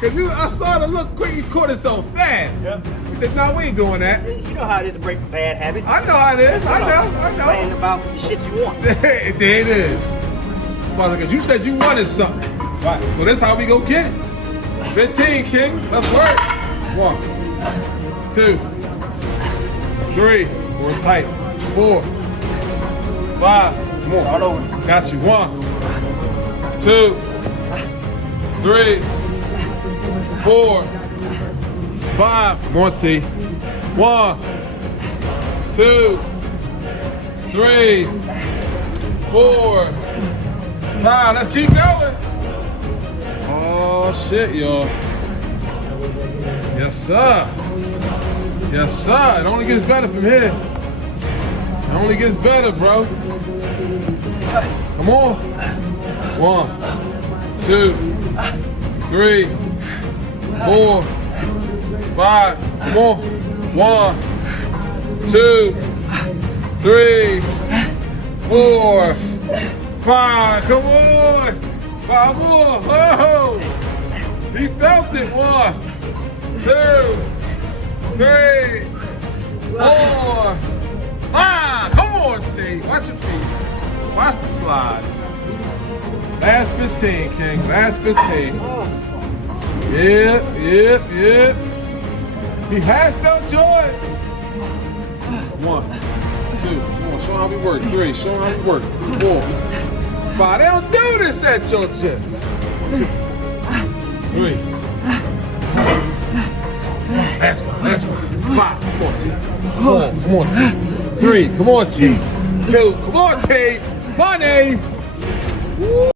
Cause I saw the look quick, you caught it so fast. Yep. You said, no, we ain't doing that. You know how it is to break bad habits. I know how it is. I know. Playing about the shit you want. There it is. Because you said you wanted something. Right. So that's how we go get it. 15, King. Let's work. 1, 2, 3. We're tight. 4, 5. Come on. Start over. Got you. 1, 2, 3, 4, 5. Come on, T. 1, 2, 3, 4, 5. Let's keep going. Oh shit, y'all. Yes, sir. Yes, sir. It only gets better from here. It only gets better, bro. Come on. 1, 2, 3, 4, 5. Come on. 1, 2, 3, 4, 5. Come on. 5 more. Oh, he felt it. 1, 2, 3, 4, 5. Come on, T. Watch your feet. Watch the slide. Last 15, King. Last 15. Yep. He has no choice. 1, 2. Come on, show how we work. 3. Show how we work. 4, 5. They don't do this at your gym. 2, 3. That's one. 5. Come on, T. Come on, T. 3. Come on, T. 2. Come on, T. Money. Woo.